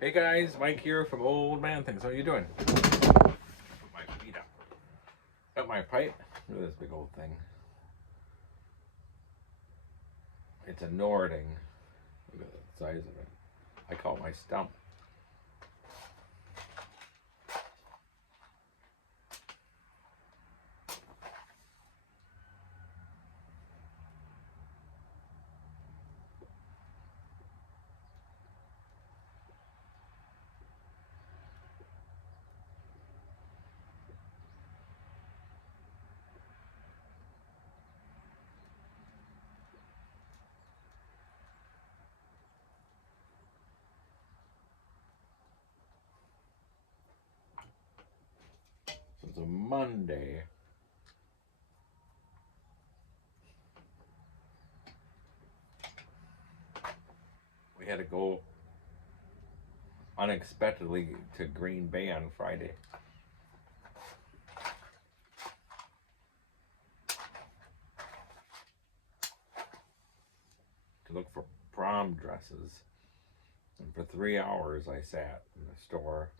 Hey guys, Mike here from Old Man Things. How you doing? Put my feet up. Got my pipe. Look at this big old thing. It's a Nording. Look at the size of it. I call it my stump. So it's a Monday. We had to go unexpectedly to Green Bay on Friday. To look for prom dresses. And for 3 hours I sat in the store.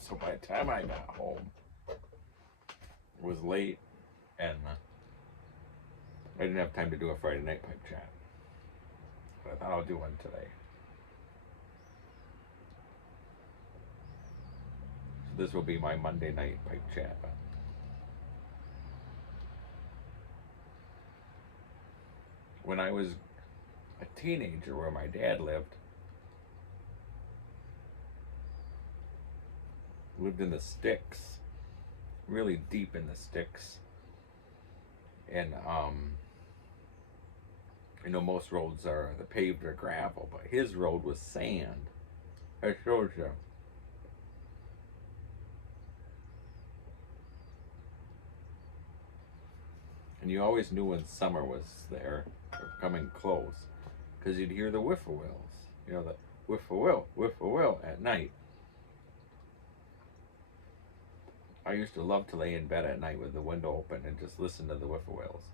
So by the time I got home, it was late and I didn't have time to do a Friday night pipe chat. But I thought I'll do one today. So this will be my Monday night pipe chat. When I was a teenager where my dad lived in the sticks, really deep in the sticks. And you know, most roads are the paved or gravel, but his road was sand. I showed you. And you always knew when summer was there, or coming close, because you'd hear the whippoorwills. You know, the whippoorwill, whippoorwill at night. I used to love to lay in bed at night with the window open and just listen to the whippoorwills.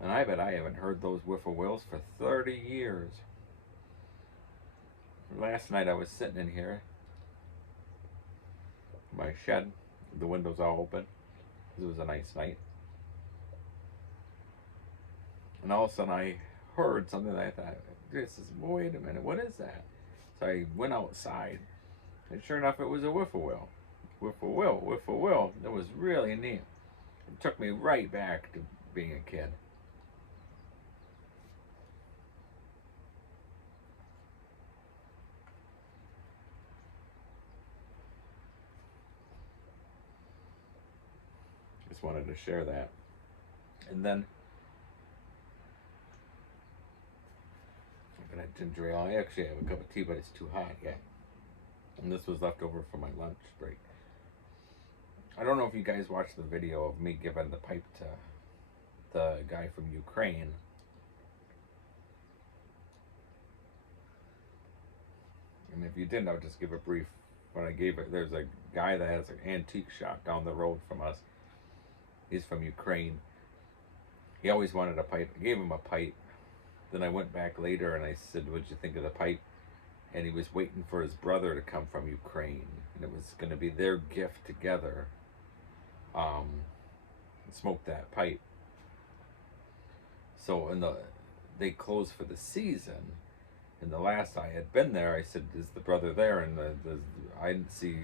And I bet I haven't heard those whippoorwills for 30 years. Last night I was sitting in here, my shed, the windows all open, because it was a nice night. And all of a sudden I heard something that I thought, wait a minute, what is that? So I went outside, and sure enough, it was a whippoorwill. Whippoorwill, whippoorwill. It was really neat. It took me right back to being a kid. Just wanted to share that. And then I'm gonna ginger ale. I actually have a cup of tea, but it's too hot yet. And this was left over from my lunch break. I don't know if you guys watched the video of me giving the pipe to the guy from Ukraine. And if you didn't, I'll just give a brief. When I gave it, there's a guy that has an antique shop down the road from us. He's from Ukraine. He always wanted a pipe. I gave him a pipe. Then I went back later and I said, "What'd you think of the pipe?" And he was waiting for his brother to come from Ukraine, and it was going to be their gift together. Smoke that pipe. So they closed for the season. And the last I had been there, I said, "Is the brother there?" And I didn't see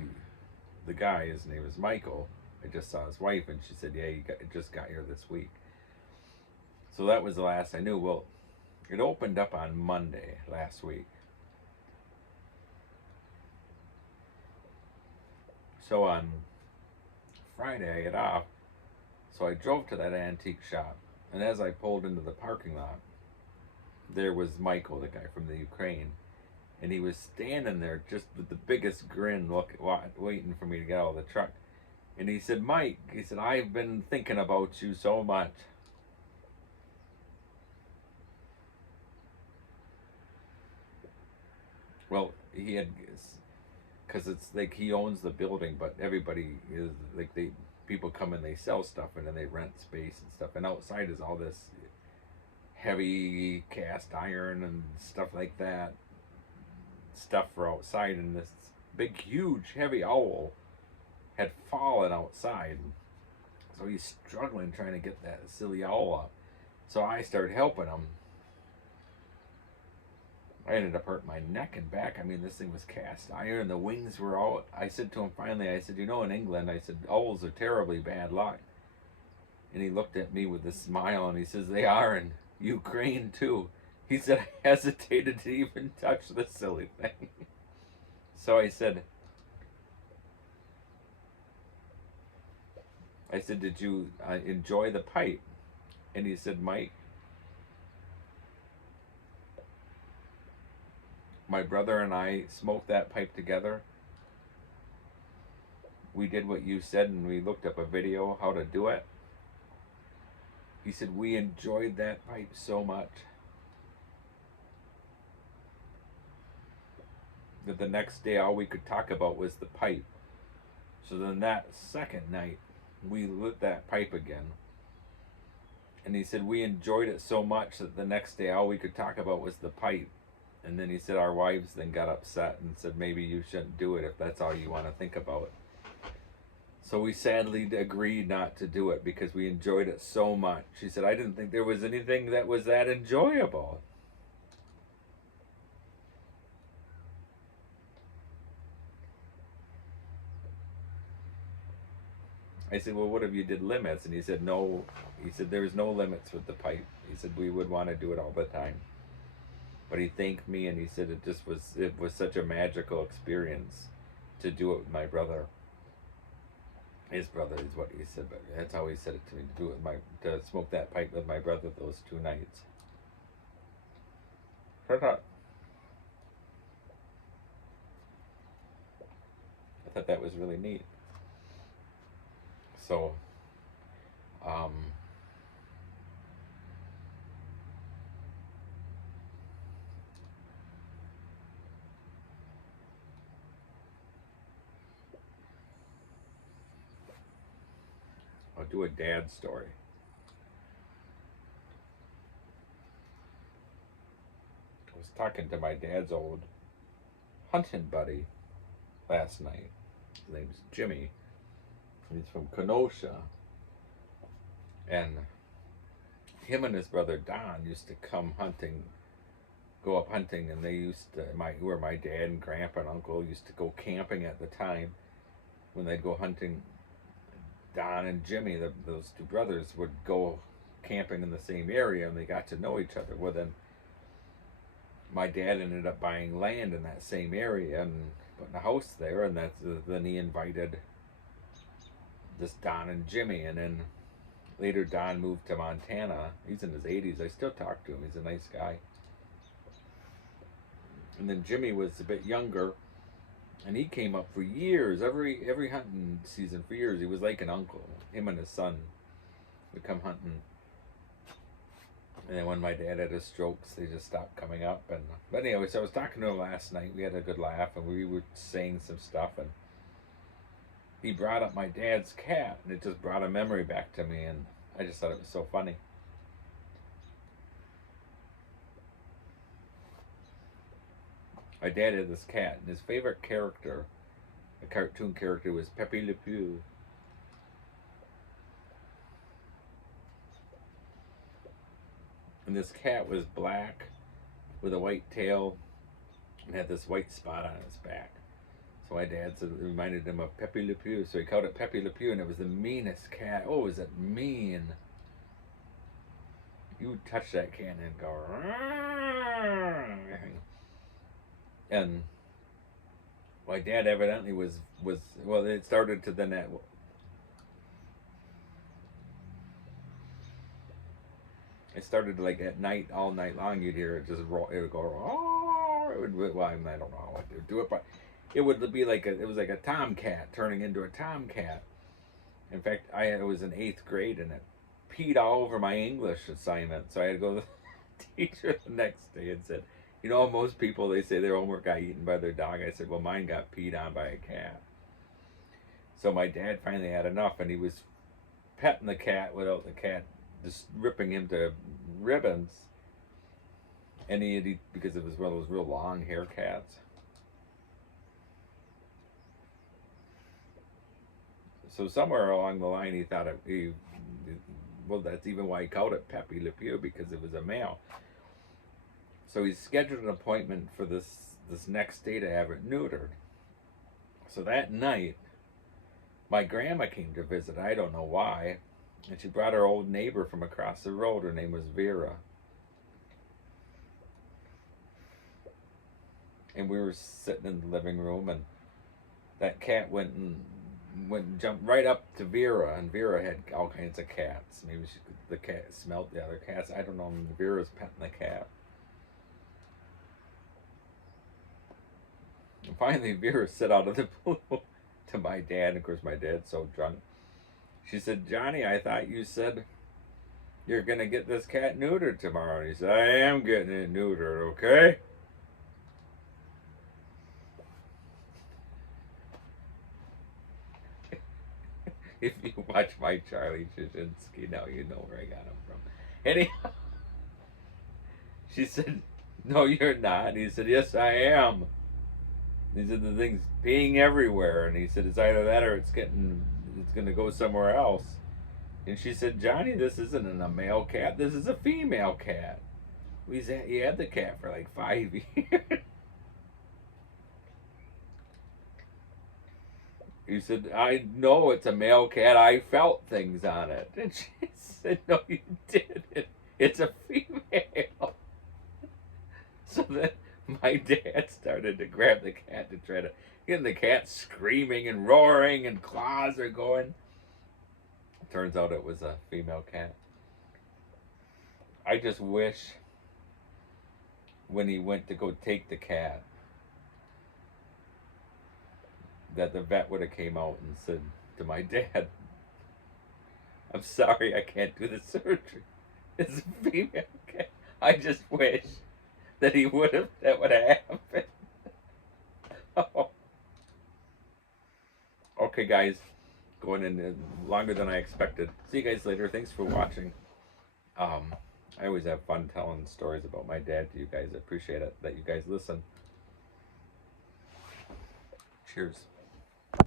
the guy. His name is Michael. I just saw his wife, and she said, "Yeah, just got here this week." So that was the last I knew. Well, it opened up on Monday last week. So on Friday, I got off. So I drove to that antique shop, and as I pulled into the parking lot, there was Michael, the guy from the Ukraine, and he was standing there just with the biggest grin, waiting for me to get out of the truck. And he said, "Mike," he said, "I've been thinking about you so much." Well, he had, because it's like he owns the building, but everybody is like people come and they sell stuff and then they rent space and stuff. And outside is all this heavy cast iron and stuff like that. Stuff for outside, and this big, huge, heavy owl had fallen outside. So he's struggling trying to get that silly owl up. So I started helping him. I ended up hurting my neck and back. I mean, this thing was cast iron. The wings were all... I said to him finally, I said, you know, in England, I said, owls are terribly bad luck. And he looked at me with a smile and he says, they are in Ukraine too. He said, I hesitated to even touch the silly thing. So I said, did you enjoy the pipe? And he said, Mike, my brother and I smoked that pipe together. We did what you said and we looked up a video how to do it. He said, we enjoyed that pipe so much that the next day all we could talk about was the pipe. So then that second night, we lit that pipe again. And he said, we enjoyed it so much that the next day all we could talk about was the pipe. And then he said our wives then got upset and said, maybe you shouldn't do it if that's all you want to think about. So we sadly agreed not to do it because we enjoyed it so much. She said, I didn't think there was anything that was that enjoyable. I said, well, what if you did limits? And he said, no. He said, there's no limits with the pipe. He said, we would want to do it all the time. But he thanked me and he said it was such a magical experience to do it with my brother. His brother is what he said, but that's how he said it to me, to smoke that pipe with my brother those 2 nights. I thought that was really neat. So, I'll do a dad story. I was talking to my dad's old hunting buddy last night. His name's Jimmy. He's from Kenosha. And him and his brother Don used to come hunting, go up hunting, and they used to, where my dad and grandpa and uncle used to go camping at the time. When they'd go hunting, Don and Jimmy, those 2 brothers, would go camping in the same area, and they got to know each other. Well, then my dad ended up buying land in that same area and putting a house there, and then he invited this Don and Jimmy, and then later Don moved to Montana. He's in his 80s. I still talk to him. He's a nice guy. And then Jimmy was a bit younger, and he came up for years, every hunting season for years. He was like an uncle. Him and his son would come hunting. And then when my dad had his strokes, they just stopped coming up. But anyway, so I was talking to him last night. We had a good laugh, and we were saying some stuff, and he brought up my dad's cat, and it just brought a memory back to me, and I just thought it was so funny. My dad had this cat, and his favorite character, a cartoon character, was Pepe Le Pew. And this cat was black with a white tail and had this white spot on his back. So my dad said it reminded him of Pepe Le Pew. So he called it Pepe Le Pew, and it was the meanest cat. Oh, was it mean? You would touch that cat and go... And my dad evidently was well, it started to then that... It started like at night, all night long, you'd hear it just roll, it would go, oh, it would, well, I don't know what to do it, but it would be like it was like a tomcat turning into a tomcat. In fact, I was in 8th grade and it peed all over my English assignment, so I had to go to the teacher the next day and said, you know, most people, they say their homework got eaten by their dog. I said, well, mine got peed on by a cat. So my dad finally had enough, and he was petting the cat without the cat just ripping him to ribbons. And he because it was one of those real long hair cats. So somewhere along the line, he thought well, that's even why he called it Pepe Le Pew, because it was a male. So he scheduled an appointment for this next day to have it neutered. So that night, my grandma came to visit. I don't know why, and she brought her old neighbor from across the road. Her name was Vera. And we were sitting in the living room, and that cat jumped right up to Vera, and Vera had all kinds of cats. Maybe the cat smelled the other cats. I don't know. And Vera's petting the cat. And finally, Vera said out of the blue to my dad, and of course my dad's so drunk. She said, "Johnny, I thought you said you're going to get this cat neutered tomorrow." And he said, "I am getting it neutered, okay?" If you watch my Charlie Jasinski, now you know where I got him from. Anyhow, she said, "No, you're not." And he said, "Yes, I am." These are the things peeing everywhere. And he said, "It's either that or it's going to go somewhere else." And she said, "Johnny, this isn't a male cat. This is a female cat." He had the cat for like 5 years. He said, "I know it's a male cat. I felt things on it." And she said, "No, you didn't. It's a female." So then my dad started to grab the cat to try to get the cat screaming and roaring, and claws are going. Turns out it was a female cat. I just wish when he went to go take the cat that the vet would have came out and said to my dad, "I'm sorry, I can't do the surgery. It's a female cat." I just wish that that would have happened. Oh. Okay, guys, going in longer than I expected. See you guys later. Thanks for watching. I always have fun telling stories about my dad to you guys. I appreciate it that you guys listen. Cheers.